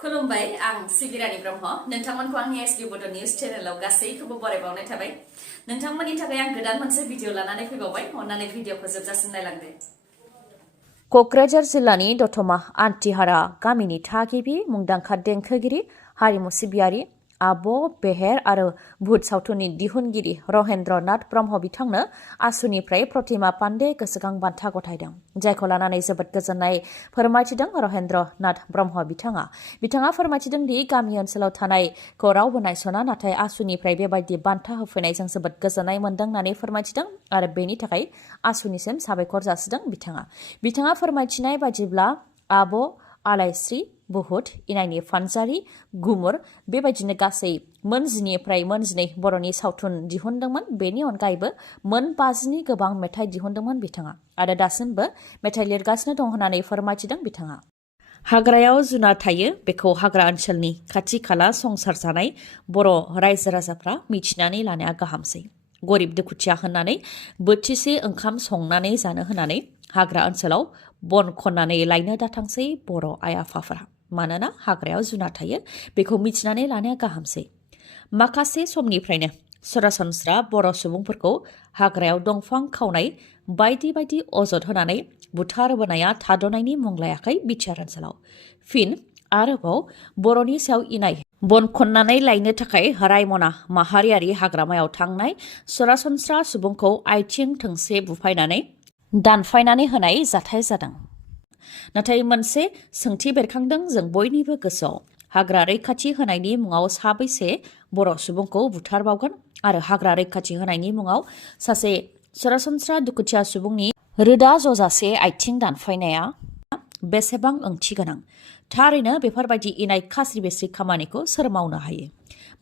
खुलुमबाय आं सिबिरानि ब्रह्म नोंथांमोनखौ आंनि एसबि बड' निउज चेनेलाव गासैखौबो बरायबावनाय थाबाय नोंथांमोननि थाखाय आं गोदान मोनसे भिडिअ लानानै फैबावबाय अन्नानै भिडिअखौ जोबजासिम नायलांदो क'क्राझार जिल्लानि दतमा आन्टिहारा गामिनि थागिबि मुंदांखा देंखोगिरि हारिमु सिबियारि आब' बेहेर आरो भुत सावथुननि दिहुनगिरि रहेन्द्र नाथ ब्रह्म बिथांनो आसुनिफ्राय प्रतिमा पान्डे गोसोखां बान्था गथायदों जायखौ लानानै जोबोद गोजोननाय फोरमायथिदों रहेन्द्र नाथ ब्रह्म बिथाङा फोरमायथिदों दि गामि ओनसोलाव थानायखौ रावबो नायस'ना नाथाय आसुनिफ्राय बेबायदि बान्था होफैनायजों जोबोद गोजोननाय मोन्दों होननानै फोरमायथिदों आरो बेनि थाखाय आसुनिसिम साबायखर जासिदों बिथाङा फोरमायथिनाय बायदिब्ला आब' आलायस्रि बुहुत इनायनि फानजारि गुमुर बेबायदिनो गासै मोन 10 बर'नि सावथुन दिहुनदोंमोन बेनि अनगायैबो मोन 50नि गोबां मेथाइ दिहुनदोंमोन बिथाङा आरो दासिमबो मेथाइ लिरगासिनो दं होननानै फोरमायथिदों बिथाङा हाग्रायाव जुनार थायो बेखौ हाग्रा ओनसोलनि खाथि खाला संसार जानाय बर' रायजो राजाफ्रा मिथिनानै लानाया गाहामसै गरिब दुखुथिया होननानै बोथिसे ओंखाम संनानै जानो होननानै हाग्रा ओनसोलाव बन खननानै लायनो दाथांसै बर' आइ आफाफोरा मानोना हाग्रायाव जुनार थायो बेखौ मिथिनानै लानाया गाहामसै माखासे समनिफ्रायनो सरासनस्रा बर' सुबुंफोरखौ हाग्रायाव दंफां खावनाय बायदि बायदि अजद होनानै बुथारबोनाया थाद'नायनि मुं लायाखै बिटिआर ओनसोलाव फिन आरोबाव बर'नि सायाव इनाय बन खननानै लायनो थाखाय रायमना माहारियारि हाग्रामायाव थांनाय सरासनस्रा सुबुंखौ आथिं थोंसे बुफायनानै दानफायनानै होनाय जाथाय जादों नाथाय मोनसे सोंथि बेरखांदों जों बयनिबो गोसोआव हाग्रा रैखाथि होनायनि मुङाव साबैसे बर' सुबुंखौ बुथारबावगोन आरो हाग्रा रैखाथि होनायनि मुङाव सासे सरासनस्रा दुखुथिया सुबुंनि रोदा जजासे आथिं दानफायनाया बेसेबां ओंथि गोनां थारैनो बेफोरबायदि इनाय खास्रि बेस्रि खामानिखौ सोर मावनो हायो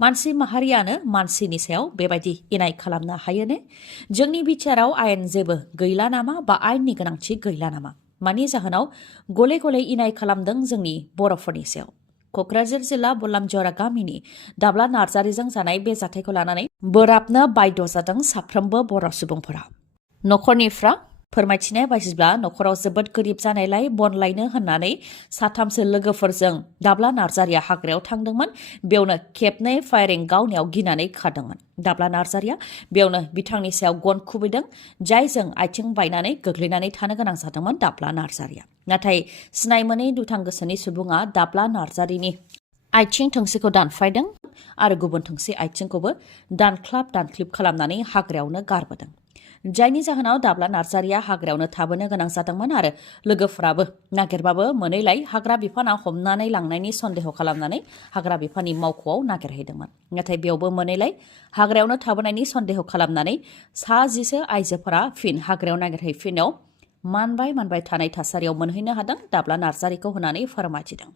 मानसि माहारियानो मानसिनि सायाव बेबायदि इनाय खालामनो हायोने जोंनि बिटिआरआव आयेन जेबो गैला नामा बा आयेननि गोनांथि गैला नामा मानि जाहोनाव गले गले इनाय खालामदों जोंनि बर'फोरनि सायाव क'क्राझार जिल्ला बलामजरा गामिनि दाब्ला नार्जारिजों जानाय बे जाथायखौ लानानै बोराबनो बायद' जादों साफ्रोमबो बर' सुबुंफोरा न'खरनिफ्रा फोरमायथिनाय बायदिब्ला न'खराव जोबोद गोरिब जानायलाय बन लायनो होननानै साथामसो लोगोफोरजों दाब्ला नार्जारिया हाग्रायाव थांदोंमोन बेयावनो खेबनै फायारिं गावनायाव गिनानै खारदोंमोन दाब्ला नार्जारिया बेयावनो बिथांनि सायाव गन खुबैदों जायजों आथिं बायनानै गोग्लैनानै थानो गोनां जादोंमोन दाब्ला नार्जारिया नाथाय सिनाय मोनै दुथां गोसोनि सुबुङा दाब्ला नार्जारिनि आथिं थोंसेखौ दानफायदों आरो गुबुन थोंसे आथिंखौबो दानख्लिब खालामनानै हाग्रायावनो गारबोदों जायनि जाहोनाव दाब्ला नार्जारिया हाग्रायावनो थाबोनो गोनां जादोंमोन आरो लोगोफोराबो नागिरबाबो मोनैलाय हाग्रा बिफाना हमनानै लांनायनि सन्देह खालामनानै हाग्रा बिफाननि मावख'आव नागिरहैदोंमोन नाथाय बेयावबो मोनैलाय हाग्रायावनो थाबोनायनि सन्देह खालामनानै 10 आइजोफोरा फिन हाग्रायाव नागिरहैफिननायाव मानबाय थानाय थासारियाव मोनहैनो हादों दाब्ला नार्जारिखौ होनानै फोरमायथिदों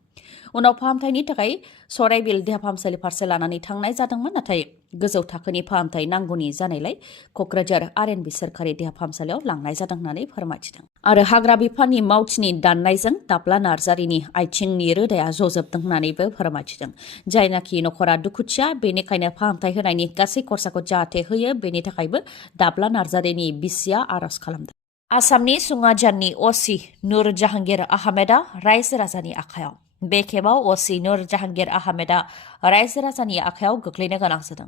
उनाव फाहामथायनि थाखाय सराइबिल देहा फाहामसालि फारसे लानानै थांनाय जादोंमोन नाथाय गोजौ थाखोनि फाहामथाय नांगौनि जानायलाय क'क्राझार आरएनबि सोरखारि देहा फाहामसालियाव लांनाय जादों होननानै फोरमायथिदों आरो हाग्रा बिफाननि मावथिनि दाननायजों दाब्ला नार्जारिनि आथिंनि रोदाया जजोबदों होननानैबो फोरमायथिदों जायनाखि न'खरा दुखुथिया बेनिखायनो फाहामथाय होनायनि गासै खरसाखौ जाहाथे होयो बेनि थाखायबो दाब्ला नार्जारिनि बिसिया आर'ज खालामदों आसामनि सुङाझाननि असि नुर जाहांगीर आहमेदा रायजो राजानि आखायाव बे खेबाव असि नुर जाहांगीर आहमेदा रायजो राजानि आखायाव गोग्लैनो गोनां जादों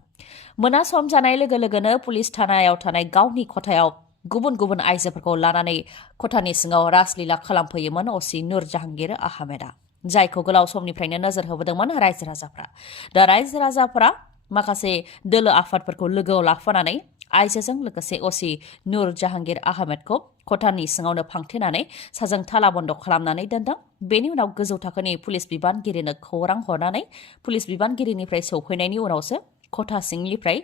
मोना सम जानाय लोगो लोगोनो पुलिस थानायाव थानाय गावनि खथायाव गुबुन आइजोफोरखौ लानानै खथानि सिङाव रासलीला खालामफैयोमोन असि नुर जाहांगीर आहमेदा जायखौ गोलाव समनिफ्रायनो नोजोर होबोदोंमोन रायजो राजाफ्रा दा रायजो राजाफ्रा माखासे दोलो आफादफोरखौ लोगोआव लाफानानै आइजोजों लोगोसे असि नुर जाहांगीर आहमेदखौ खथानि सिङावनो फांथेनानै साजों थाला बन्द खालामनानै दोनदों बेनि उनाव गोजौ थाखोनि पुलिस बिबानगिरिनो खौरां हरनानै पुलिस बिबानगिरिनिफ्राय सौफैनायनि उनावसो खथा सिंनिफ्राय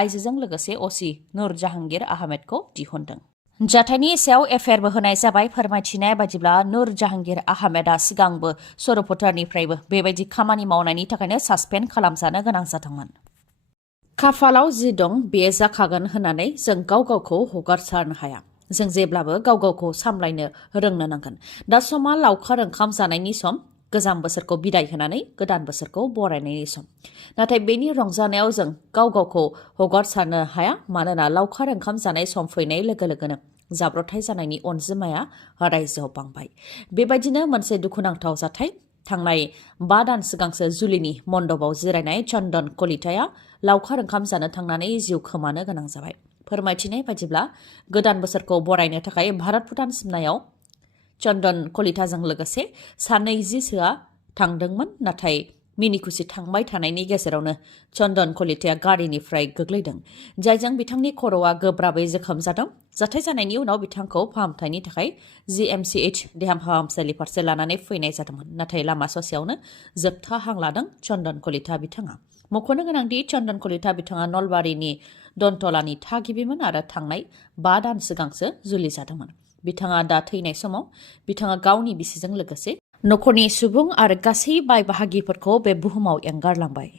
आइजोजों लोगोसे असि नुर जाहांगीर आहमेदखौ दिहुनदों जाथायनि सायाव एफआइआरबो होनाय जाबाय फोरमायथिनाय बायदिब्ला नुर जाहांगीर आहमेदा सिगांबो सरपटारनिफ्रायबो बेबायदि खामानि मावनायनि थाखायनो सासपेन्ड खालामजानो गोनां जादोंमोन खाफालाव जि दं बेयो जाखागोन होननानै जों गावखौ हगारसारनो हाया जों जेब्लाबो गावखौ सामलायनो रोंनो नांगोन दा समा लावखार ओंखाम जानायनि सम गोजाम बोसोरखौ बिदाय होनानै गोदान बोसोरखौ बरायनायनि सम नाथाय बेनि रंजानायाव जों गावखौ हगारसारनो हाया मानोना लावखार ओंखाम जानाय सम फैनाय लोगो लोगोनो जाब्रबथाय जानायनि अनजिमाया रायजोआव बांबाय बेबायदिनो मोनसे दुखुनांथाव जाथाय थांनाय 5 दान सिगांसो जुलिनि मण्डपाव जिरायनाय चन्दन कलिताया लावखार ओंखाम जानो थांनानै जिउ खोमानो गोनां जाबाय। फोरमायथिनाय बायदिब्ला गोदान बोसोरखौ बरायनो थाखाय भारत भुटान सिमनायाव चन्दन कलिताजों लोगोसे सा 20सोआ थांदोंमोन, नाथाय मिनिखुसि थांबाय थानायनि गेजेरावनो चन्दन कलिताया गारिनिफ्राय गोग्लैदों, जायजों बिथांनि खर'आ गोब्राबै जोखोम जादों। जाथाय जानायनि उनाव बिथांखौ फाहामथायनि थाखाय GMCH देहा फाहामसालि फारसे लानानै फैनाय जादोंमोन, नाथाय लामा ससेयावनो जोबथा हां लादों चन्दन कलिता बिथाङा। मख'नो गोनांदि चन्दन कलिता बिथाङा नलबारिनि दन्तलानि थागिबिमोन आरो थांनाय 5 दान सिगांसो जुलि जादोंमोन। बिथाङा दा थैनाय समाव बिथाङा गावनि बिसिजों लोगोसे नखरनि सुबुं आरो गासै बाय बाहागिफोरखौ बे बुहुमाव एंगारलांबाय।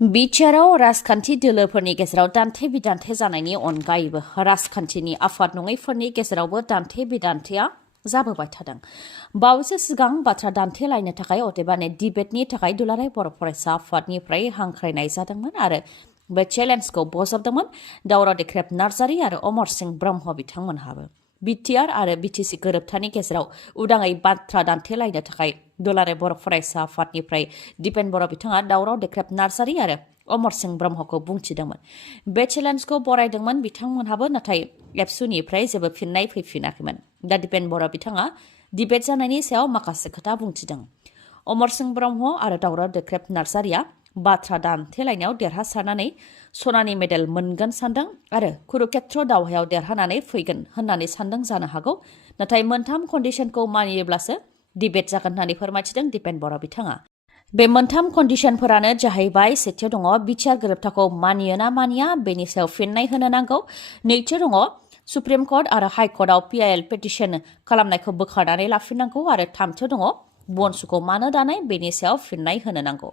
बिटिआरआव राजखान्थि दोलोफोरनि गेजेराव दान्थे बिदान्थे जानायनि अनगायैबो राजखान्थिनि आफाद नङैफोरनि गेजेरावबो दान्थे बिदान्थेया जाबोबाय थादों। बावैसो सिगां बाथ्रा दान्थेलायनो थाखाय अदेबानि डिबेटनि थाखाय दुलाराय बर' फरायसा आफादनिफ्राय हांख्रायनाय जादोंमोन आरो बे चेलेन्जखौ बजबदोंमोन दावराव देख्रेब नार्जारि आरो अमर सिंह ब्रह्म बिथांमोनहाबो। बिटिआर आरो बिटिसि गोरोबथानि गेजेराव उदाङै बाथ्रा दान्थेलायनो थाखाय दुलाराय बर' फरायसा आफादनिफ्राय दिपेन बर' बिथाङा दावराव देख्रेब नार्जारि आरो अमर सिंह ब्रह्मखौ बुंथिदोंमोन। बे चेलेन्जखौ बरायदोंमोन बिथांमोनहाबो, नाथाय एबसुनिफ्राय जेबो फिननाय फैफिनाखैमोन। दा दिपेन बर' बिथाङा डिबेट जानायनि सायाव माखासे खोथा बुंथिदों। अमर सिंह ब्रह्म आरो दावराव देख्रेब नार्जारिया बाथ्रा दान्थेलायनायाव देरहासारनानै सनानि मेडेल मोनगोन सानदों आरो कुरुक्षेत्र दावहायाव देरहानानै फैगोन होननानै सानदों जानो हागौ, नाथाय मोनथाम कन्डिशनखौ मानियोब्लासो डिबेट जागोन होननानै फोरमायथिदों दिपेन बर' बिथाङा। बे मोनथाम कन्डिशनफोरानो जाहैबाय, सेथियाव दङ बिटिआर गोरोबथाखौ मानियो ना मानिया बेनि सायाव फिननाय होनो नांगौ। नैथियाव दङ सुप्रिम कर्ट आरो हाइ कर्टआव PIL पेटिशन खालामनायखौ बोखारनानै लाफिननांगौ आरो थामथियाव दङ बनसुखौ मानो दानाय बेनि सायाव फिननाय होनो नांगौ।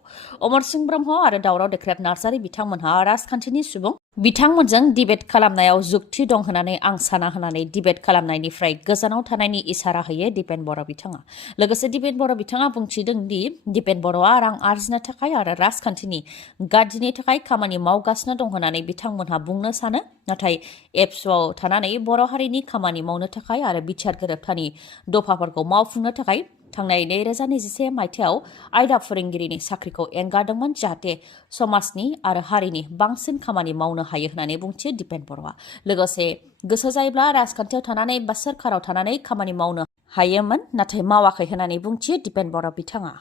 अमर सिंह ब्रह्म आरो दावराव देख्रेब नार्जारि बिथांमोनहा राजखान्थिनि सुबुं, बिथांमोनजों डिबेट खालामनायाव जुक्ति दं होननानै आं साना होननानै डिबेट खालामनायनिफ्राय गोजानाव थानायनि इसारा होयो दिपेन बर' बिथाङा। लोगोसे दिपेन बर' बिथाङा बुंथिदों दि दिपेन बर'आ रां आरजिनो थाखाय आरो राजखान्थिनि गाज्रिनि थाखाय खामानि मावगासिनो दं होननानै बिथांमोनहा बुंनो सानो, नाथाय एबसुआव थानानै बर' हारिनि खामानि मावनो थाखाय आरो बिटिआर गोरोबथानि दफाफोरखौ मावफुंनो थाखाय थांनाय 2021 मायथाइयाव आयदा फोरोंगिरिनि साख्रिखौ एंगारदोंमोन, जाहाथे समाजनि आरो हारिनि बांसिन खामानि मावनो हायो होननानै बुंथियो दिपेन बर'आ। लोगोसे गोसो जायोब्ला राजखान्थियाव थानानै बा सोरखाराव थानानै खामानि मावनो हायोमोन, नाथाय मावाखै होननानै बुंथियो दिपेन बर' बिथाङा।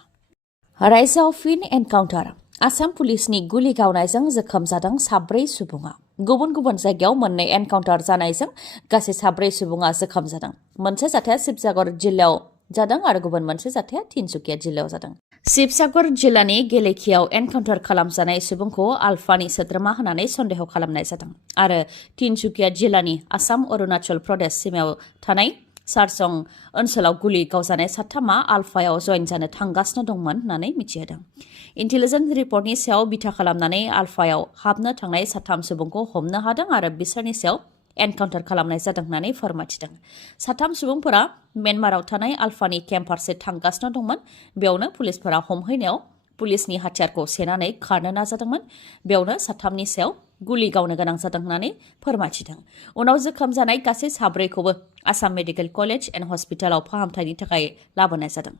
रायजोआव फिन एनकाउन्टार, आसाम पुलिसनि गुलि गावनायजों जोखोम जादों 4 सुबुङा। गुबुन गुबुन जायगायाव मोननै एनकाउन्टार जानायजों गासै 4 सुबुङा जोखोम जादों। मोनसे जाथाया शिबसागर जिल्लायाव जादों आरो गुबुन मोनसे जाथाया तिनसुकिया जिल्लायाव जादों। शिबसागर जिल्लानि गेलेखियाव एनकाउन्टार खालामजानाय सुबुंखौ आलफानि सोद्रोमा होननानै सन्देह खालामनाय जादों आरो तिनसुकिया जिल्लानि आसाम अरुणाचल प्रदेश सीमायाव थानाय सारसं ओनसोलाव गुलि गावजानाय 3 आलफायाव जइन जानो थांगासिनो दंमोन होननानै मिथिहोदों। इन्टेलिजेन्स रिपर्टनि सायाव बिथा खालामनानै आलफायाव हाबनो थांनाय 3 सुबुंखौ हमनो हादों आरो बिसोरनि सायाव एनकाउन्टार खालामनाय जादों होननानै फोरमायथिदों। 3 सुबुंफोरा म्यानमाराव थानाय आलफानि केम्प फारसे थांगासिनो दंमोन। बेयावनो पुलिसफोरा हमहैनायाव पुलिसनि हाथियारखौ सेनानै खारनो नाजादोंमोन। बेयावनो 3नि सायाव गुलि गावनो गोनां जादों होननानै फोरमायथिदों। उनाव जोखोम जानाय गासै 4खौबो आसाम मेडिकेल कलेज एन्ड हस्पिटालाव फाहामथायनि थाखाय लाबोनाय जादों।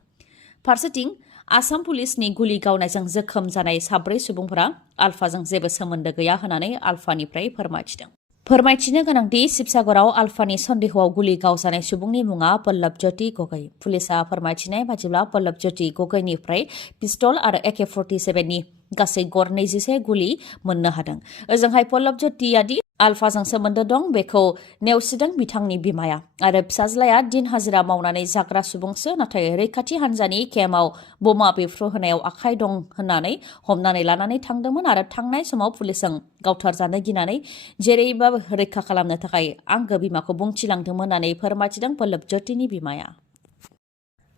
फारसेथिं आसाम पुलिसनि गुलि गावनायजों जोखोम जानाय 4 सुबुंफोरा आलफाजों जेबो सोमोन्दो गैया होननानै आलफानिफ्राय फोरमायथिदों। फोरमायथिनो गोनांदि शिबसागराव आलफानि सन्देहआव गुलि गावजानाय सुबुंनि मुङा पल्लव ज्योति गगৈ। पुलिसा फोरमायथिनाय बादिब्ला पल्लव ज्योति गगैनिफ्राय पिस्तल आरो AK-47नि गासै गड़ 21 गुलि मोननो हादों। ओजोंहाय पल्लव ज्योतिया दि आलफाजों सोमोन्दो दं बेखौ नेवसिदों बिथांनि बिमाया आरो फिसाज्लाया दिन हाजिरा मावनानै जाग्रा सुबुंसो, नाथाय रैखाथि हान्जानि केम्पआव बमा बेफ्रुहोनायाव आखाइ दं होननानै हमनानै लानानै थांदोंमोन आरो थांनाय समाव पुलिसजों गावथारजानो गिनानै जेरैबाबो रैखा खालामनो थाखाय आंगो बिमाखौ बुंथिलांदोंमोन होननानै फोरमायथिदों पल्लव ज्योतिनि बिमाया।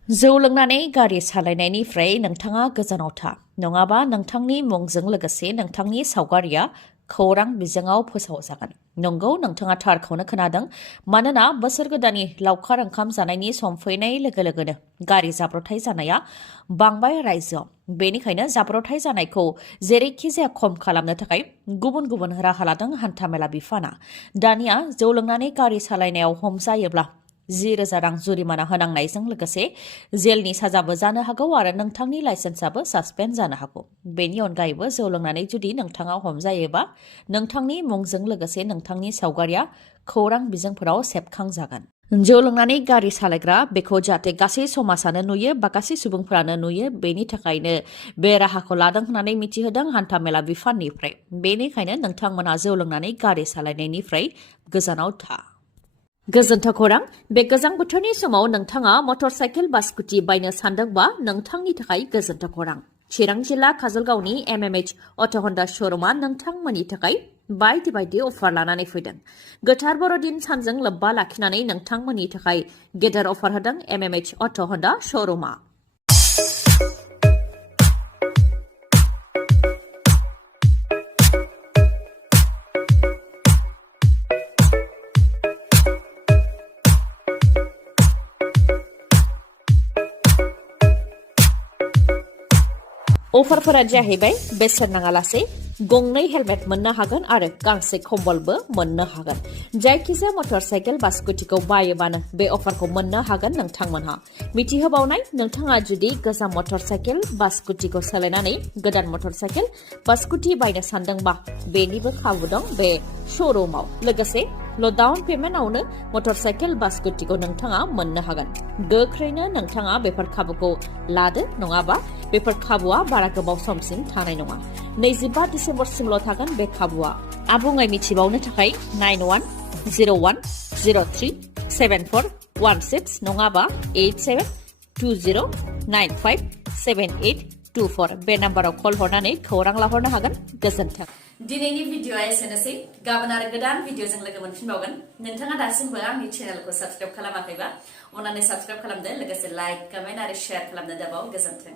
जौ लोंनानै गारि सालायनायनिफ्राय नोंथाङा गोजानाव था, नङाबा नोंथांनि मुंजों लोगोसे नोंथांनि सावगारिया खौरां बिजोङाव फोसावजागोन। नंगौ, नोंथाङा थारखौनो खोनादों, मानोना बोसोर गोदाननि लावखार ओंखाम जानायनि सम फैनाय लोगो लोगोनो गारि जाब्रथाय जानाया बांबाय रायजोआव। बेनिखायनो जाब्रथाय जानायखौ जेरैखि जाया खम खालामनो थाखाय गुबुन गुबुन राहा लादों हान्थामेला बिफाना। दानिया जौ लोंनानै गारि सालायनायाव हमजायोब्ला 10,000 रां जुरिमाना होनांनायजों लोगोसे जेलनि साजाबो जानो हागौ आरो नोंथांनि लाइसेन्सआबो सासपेन्ड जानो हागौ। बेनि अनगायैबो जौ लोंनानै जुदि नोंथाङा हमजायोबा नोंथांनि मुंजों लोगोसे नोंथांनि सावगारिया खौरां बिजोंफोराव सेबखांजागोन। जौ लोंनानै गारि सालायग्रा बेखौ जाहाथे गासै समाजानो नुयो बा गासै सुबुंफोरानो नुयो बेनि थाखायनो बे राहाखौ लादों होननानै मिथिहोदों हान्थामेला बिफाननिफ्राय। बेनिखायनो नोंथांमोनहा जौ लोंनानै गारि सालायनायनिफ्राय गोजानाव था। गोजोन्थों खौरां। बे गोजां बोथोरनि समाव नोंथाङा मटर साइकेल बा स्कुटि बायनो सानदोंबा नोंथांनि थाखाय गोजोन्थों खौरां। चिरां जिल्ला काजलगावनि MMH अट' हन्डा श'रुमा नोंथांमोननि थाखाय बायदि अफार लानानै फैदों। गोथार बर'दिन सानजों लोब्बा लाखिनानै नोंथांमोननि थाखाय गेदेर अफार होदों MMH अट' हन्डा श'रुमा। अफारफोरा जाहैबाय बेसेन नाङालासे गंनै हेलमेट मोननो हागोन आरो गांसे कम्बलबो मोननो हागोन। जायखिजाया मटर साइकेल बा स्कुटिखौ बायोबानो बे अफारखौ मोननो हागोन नोंथांमोनहा। मिथिहोबावनाय, नोंथाङा जुदि गोजाम मटर साइकेल बा स्कुटिखौ सोलायनानै गोदान मटर साइकेल बा स्कुटि बायनो सानदोंबा बेनिबो खाबु दं बे श'रुमाव। लोगोसे डाउन पेमेन्टआवनो मटर साइकेल बा स्कुटिखौ नोंथाङा मोननो हागोन। गोख्रैनो नोंथाङा बेफोर खाबुखौ लादो, नङाबा बेफोर खाबुआ बारा गोबाव समसिम थानाय नङा। 25 डिसेम्बरसिमल' थागोन बे खाबुआ। आबुङै मिथिबावनो थाखाय 9101037416 नङाबा 8720957824 बे नाम्बाराव कल हरनानै खौरां लाहरनो हागोन। गोजोन्थों। दिनैनि भिडिअ'आ एसेनोसै। गाबोन आरो गोदान भिडिअ'जों लोगो मोनफिनबावगोन। नोंथाङा दासिमबो आंनि चेनेलखौ साबस्क्राइब खालामाखैबा अन्नानै साबस्क्राइब खालामदो, लोगोसे लाइक, कमेन्ट आरो शेयार खालामनो दाबाव। गोजोन्थों।